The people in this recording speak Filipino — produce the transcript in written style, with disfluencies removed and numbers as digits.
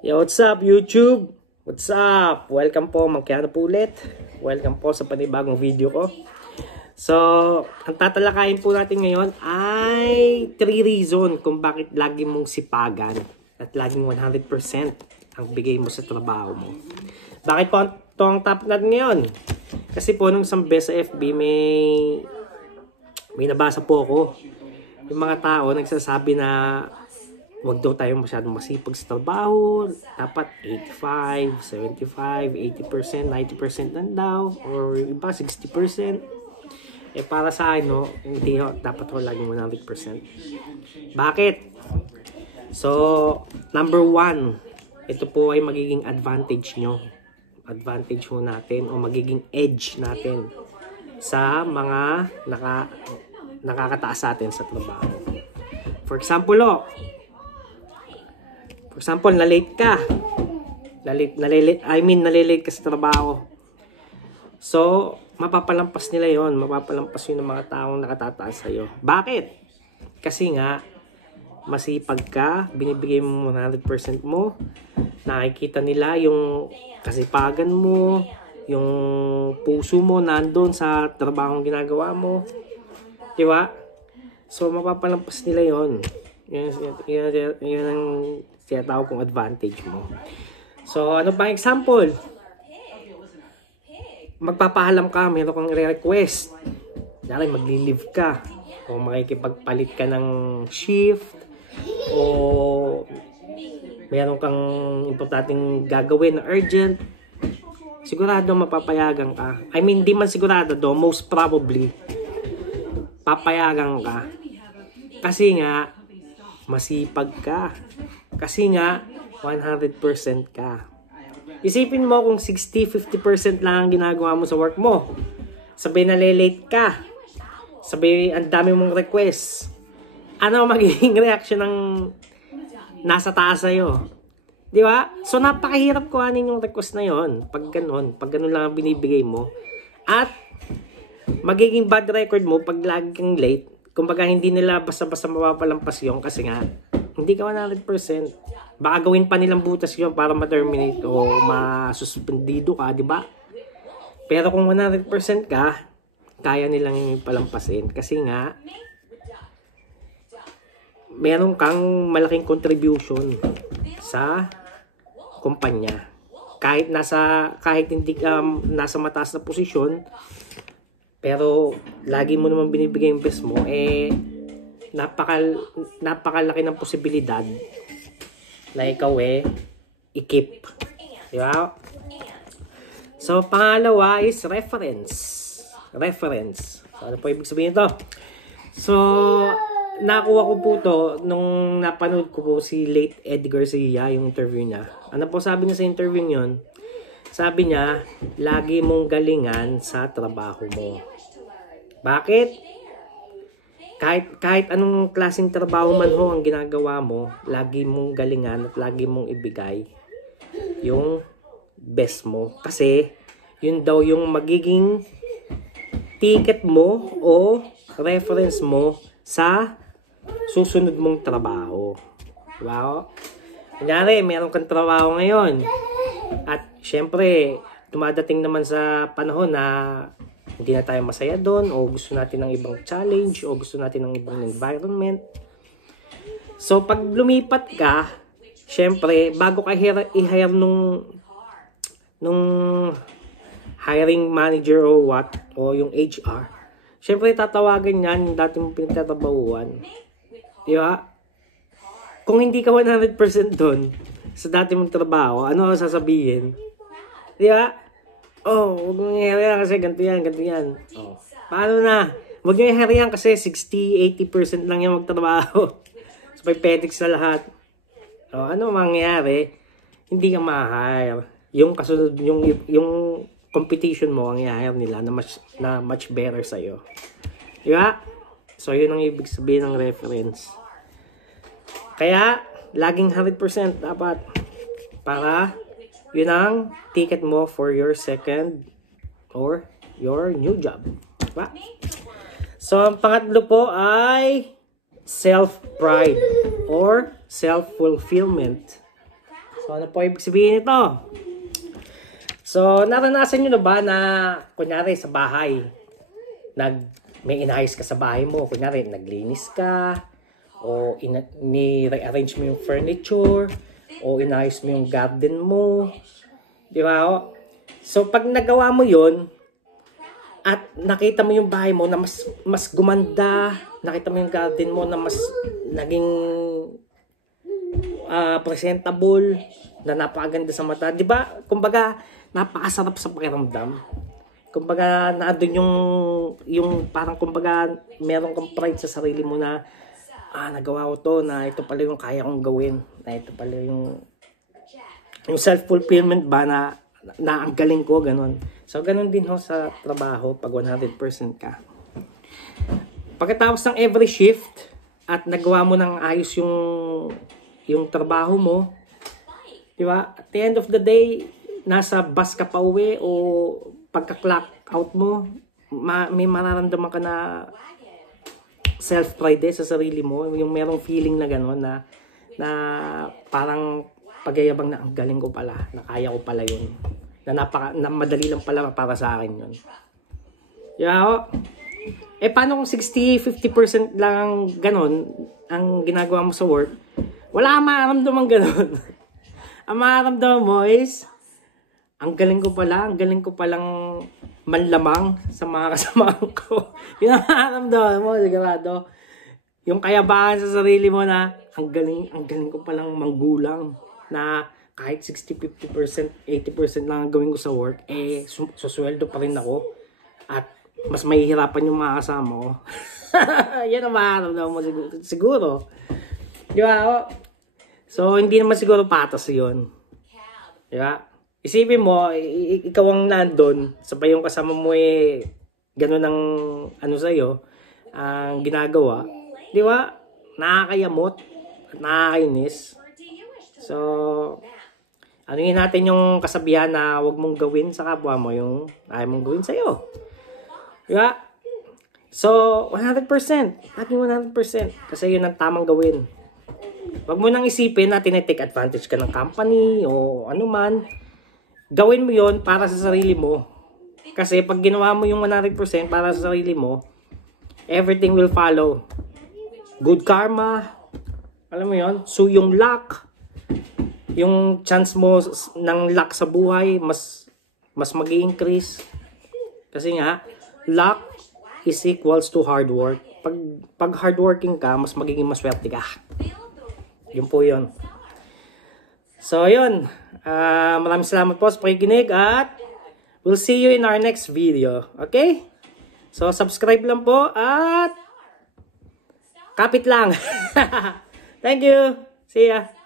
Yo, what's up YouTube? What's up? Welcome po, Magkano po ulit. Welcome po sa panibagong video ko. So, ang tatalakayin po natin ngayon ay 3 reason kung bakit lagi mong sipagan at laging 100% ang bigay mo sa trabaho mo. Bakit po ito ang topic natin ngayon? Kasi po nung isang beses sa FB may nabasa po ako. Yung mga tao nagsasabi na wag daw tayo masyadong masipag sa trabaho. Dapat 85, 75, 80%, 90% lang daw. Or iba 60%. Eh para sa akin, no, hindi dapat ho laging 100%. Bakit? So, number 1, ito po ay magiging advantage nyo. Advantage ho natin o magiging edge natin sa mga nakakataas sa atin sa trabaho. For example, na-late ka. Nalilate ka sa trabaho. So, mapapalampas nila yon, mapapalampas yun ng mga taong nakatataas sa'yo. Bakit? Kasi nga, masipag ka, binibigay mo 100% mo, nakikita nila yung kasipagan mo, yung puso mo nandun sa trabahong ginagawa mo. Diba? So, mapapalampas nila yon. Yun ang tinatawag kong advantage mo. So, ano pang example? Magpapahalam ka, meron kang re-request. Dahil magli-leave ka. O makikipagpalit ka ng shift. O meron kang importanteng gagawin na urgent. Sigurado mapapayagan ka. I mean, di man sigurado do, most probably papayagan ka. Kasi nga, masipag ka. Kasi nga, 100% ka. Isipin mo kung 60-50% lang ang ginagawa mo sa work mo. Sabi na late ka. Sabi ang dami mong request. Ano magiging reaction ng nasa taas sa'yo? Di ba? So, napakahirap kuhanin yung request na yon. Pag ganun lang ang binibigay mo. At, magiging bad record mo pag lagi kang late. Kumbaga, hindi nila basta-basta mapapalampas yun kasi nga, hindi ka 100%. Baka gawin pa nilang butas yun para ma-terminate o masuspendido ka, di ba? Pero kung 100% ka, kaya nilang palampasin. Kasi nga, meron kang malaking contribution sa kumpanya. Kahit hindi ka nasa mataas na posisyon, pero lagi mo naman binibigay yung best mo, napakalaki ng posibilidad na ikaw i-keep. Diba? So, pangalawa is reference. So, ano po ibig sabihin ito? So, nakuha ko po to nung napanood ko po si late Eddie Garcia, yung interview niya. Ano po sabi niya sa interview niyon? Sabi niya, lagi mong galingan sa trabaho mo. Bakit? Kahit anong klaseng trabaho man ho ang ginagawa mo, lagi mong galingan at lagi mong ibigay yung best mo. Kasi, yun daw yung magiging ticket mo o reference mo sa susunod mong trabaho. Diba? Kunyari, meron kang trabaho ngayon. At syempre, dumadating naman sa panahon na hindi na tayo masaya doon o gusto natin ng ibang challenge o gusto natin ng ibang environment. So, pag lumipat ka, syempre, bago ka i-hire nung hiring manager o yung HR, syempre, tatawagan yan yung dati mong pinagtatrabahuan. Di ba? Kung hindi ka 100% doon sa dati mong trabaho, ano sasabihin? Di ba? Oh, huwag nyo i-hire kasi ganito yan. Oh. Paano na? Huwag nyo i-hire kasi 60-80% lang yung magtrabaho. So, may pedex sa lahat. Oh, ano mangyayari? Hindi ka ma-hire. Yung kasunod, yung competition mo ang i-hire nila na much better sa'yo. Diba? So, yun ang ibig sabihin ng reference. Kaya, laging 100% dapat para yun ang ticket mo for your second or your new job. Diba? So, ang pangatlo po ay self-pride or self-fulfillment. So, ano po ibig sabihin ito? So, naranasan nyo na ba na, kunyari sa bahay, may inayos ka sa bahay mo, kunyari naglinis ka, o ni-rearrange mo yung furniture, o inayos mo yung garden mo, di ba? So, pag nagawa mo yon at nakita mo yung bahay mo na mas gumanda, nakita mo yung garden mo na mas naging presentable, na napakaganda sa mata, di ba? Kumbaga, napakasarap sa pakiramdam. Kumbaga, naandun yung parang kumbaga, meron kang pride sa sarili mo na, nagawa ko to, na ito pala yung kaya kong gawin, na ito pala yung self-fulfillment ba na ang galing ko, ganun. So, ganun din ho sa trabaho pag 100% ka. Pagkatapos ng every shift at nagawa mo ng ayos yung trabaho mo, di ba? At the end of the day, nasa bus ka pa uwi o pagka-clock out mo, may mararamdaman ka na self-pride sa sarili mo. Yung merong feeling na gano'n na parang pagyayabang na ang galing ko pala, na kaya ko pala yun. Na madali lang pala para sa akin yun. Yeah, paano kung 60-50% lang gano'n ang ginagawa mo sa work? Wala kang mararamdaman gano'n. Ang mararamdaman mo is, ang galing ko palang manlamang sa mga kasamahan ko. Yung nararamdaman mo, sigurado. Yung kayabangan sa sarili mo na, ang galing ko palang manggulang. Na kahit 60-50%, 80% lang ang gawin ko sa work, susweldo pa rin ako. At mas mahihirapan yung mga kasama ko. Yan ang mararamdaman mo siguro. Di ba? So, hindi naman siguro patas yun. Di ba? Isipin mo, ikaw ang nandun, sabay yung kasama mo gano'n ang sa'yo, ang ginagawa. Di ba? Nakakayamot, nakakainis. So, anuhin natin yung kasabihan na huwag mong gawin sa kapwa mo yung ayaw mong gawin sa'yo. Di ba? So, 100%. Ating 100%. Kasi yun ang tamang gawin. Huwag mo nang isipin na tinitake advantage ka ng company o ano man. Gawin mo yon para sa sarili mo. Kasi pag ginawa mo yung 100% para sa sarili mo, everything will follow. Good karma. Alam mo yon? So yung luck, yung chance mo ng luck sa buhay, mas mag-i-increase. Kasi nga, luck is equals to hard work. Pag hardworking ka, mas magiging maswerte ka. Yun po yun. So, yun. Maraming salamat po sa pakikinig at we'll see you in our next video. Okay? So, subscribe lang po at kapit lang. Thank you. See ya.